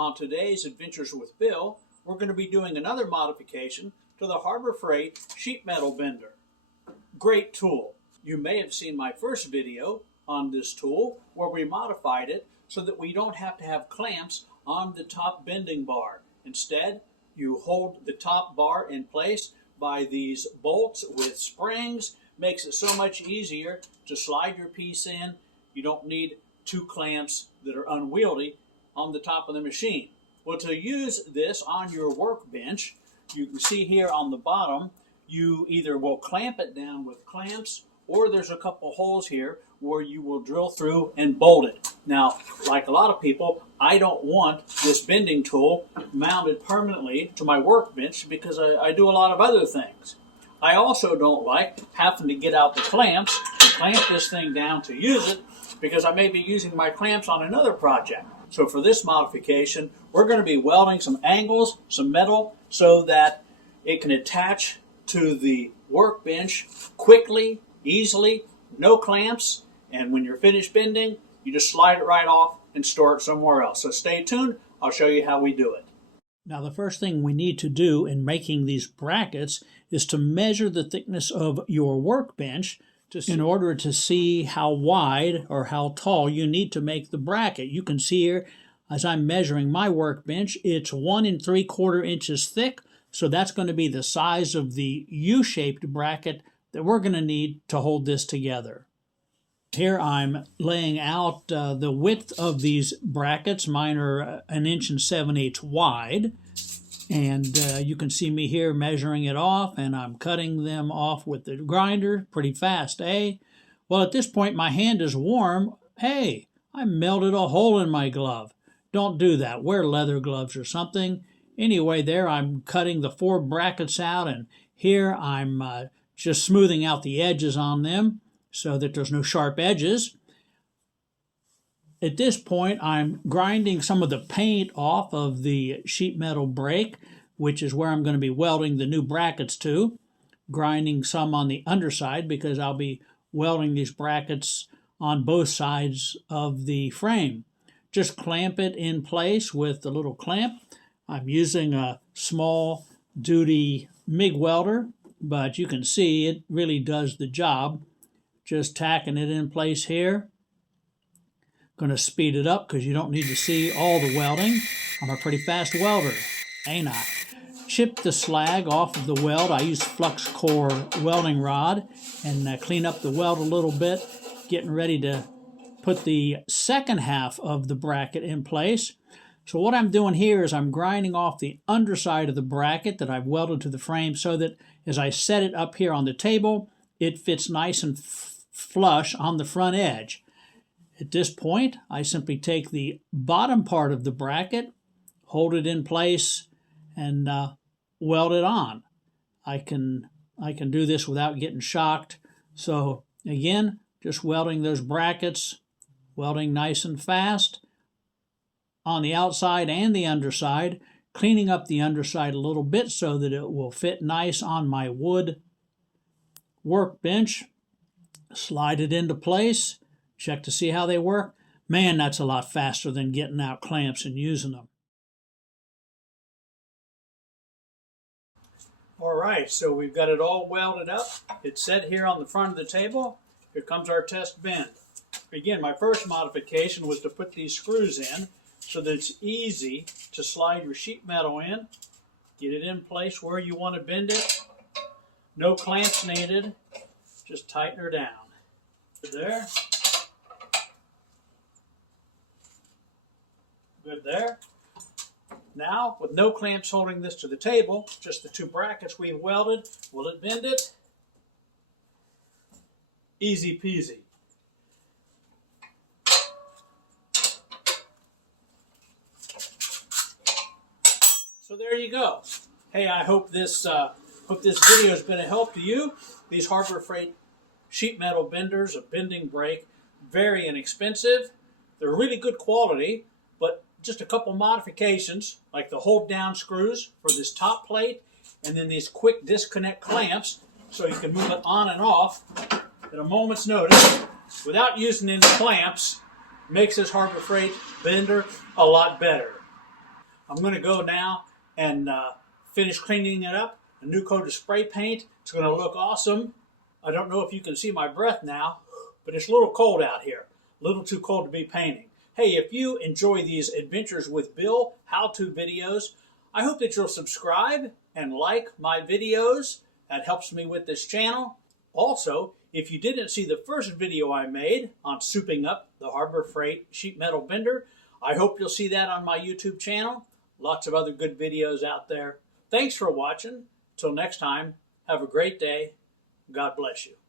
On today's Adventures with Bill, we're going to be doing another modification to the Harbor Freight sheet metal bender. Great tool. You may have seen my first video on this tool where we modified it so that we don't have to have clamps on the top bending bar. Instead, you hold the top bar in place by these bolts with springs. Makes it so much easier to slide your piece in. You don't need two clamps that are unwieldy on the top of the machine. Well, to use this on your workbench, you can see here on the bottom, you either will clamp it down with clamps, or there's a couple holes here where you will drill through and bolt it. Now, like a lot of people, I don't want this bending tool mounted permanently to my workbench because I do a lot of other things. I also don't like having to get out the clamps to clamp this thing down to use it because I may be using my clamps on another project. So for this modification, we're going to be welding some angles, some metal, so that it can attach to the workbench quickly, easily, no clamps, and when you're finished bending, you just slide it right off and store it somewhere else. So stay tuned, I'll show you how we do it. Now the first thing we need to do in making these brackets is to measure the thickness of your workbench in order to see how wide or how tall you need to make the bracket. You can see here, as I'm measuring my workbench, it's 1 3/4 inches thick, so that's going to be the size of the U-shaped bracket that we're going to need to hold this together. Here I'm laying out the width of these brackets. Mine are 1 7/8 wide. And you can see me here measuring it off, and I'm cutting them off with the grinder pretty fast, eh? Well, at this point, my hand is warm. Hey, I melted a hole in my glove. Don't do that. Wear leather gloves or something. Anyway, there I'm cutting the 4 brackets out, and here I'm just smoothing out the edges on them so that there's no sharp edges. At this point, I'm grinding some of the paint off of the sheet metal brake, which is where I'm going to be welding the new brackets to. Grinding some on the underside because I'll be welding these brackets on both sides of the frame. Just clamp it in place with the little clamp. I'm using a small duty MIG welder, but you can see it really does the job. Just tacking it in place here. Going to speed it up because you don't need to see all the welding. I'm a pretty fast welder, ain't I? Chip the slag off of the weld. I use flux core welding rod and clean up the weld a little bit, getting ready to put the second half of the bracket in place. So what I'm doing here is I'm grinding off the underside of the bracket that I've welded to the frame so that as I set it up here on the table, it fits nice and flush on the front edge. At this point, I simply take the bottom part of the bracket, hold it in place, and weld it on. I can do this without getting shocked. So again, just welding those brackets, welding nice and fast on the outside and the underside, cleaning up the underside a little bit so that it will fit nice on my wood workbench. Slide it into place. Check to see how they work. Man, that's a lot faster than getting out clamps and using them. All right, so we've got it all welded up. It's set here on the front of the table. Here comes our test bend. Again, my first modification was to put these screws in so that it's easy to slide your sheet metal in. Get it in place where you want to bend it. No clamps needed. Just tighten her down. There. Good there. Now, with no clamps holding this to the table, just the 2 brackets we've welded, will it bend it? Easy peasy. So there you go. Hey, I hope this video has been a help to you. These Harbor Freight sheet metal benders, a bending brake, very inexpensive. They're really good quality, but just a couple modifications, like the hold down screws for this top plate, and then these quick disconnect clamps so you can move it on and off at a moment's notice without using any clamps, makes this Harbor Freight bender a lot better. I'm going to go now and finish cleaning it up. A new coat of spray paint. It's going to look awesome. I don't know if you can see my breath now, but it's a little cold out here. A little too cold to be painting. Hey, if you enjoy these Adventures with Bill how-to videos, I hope that you'll subscribe and like my videos. That helps me with this channel. Also, if you didn't see the first video I made on souping up the Harbor Freight sheet metal bender, I hope you'll see that on my YouTube channel. Lots of other good videos out there. Thanks for watching. Till next time, have a great day. God bless you.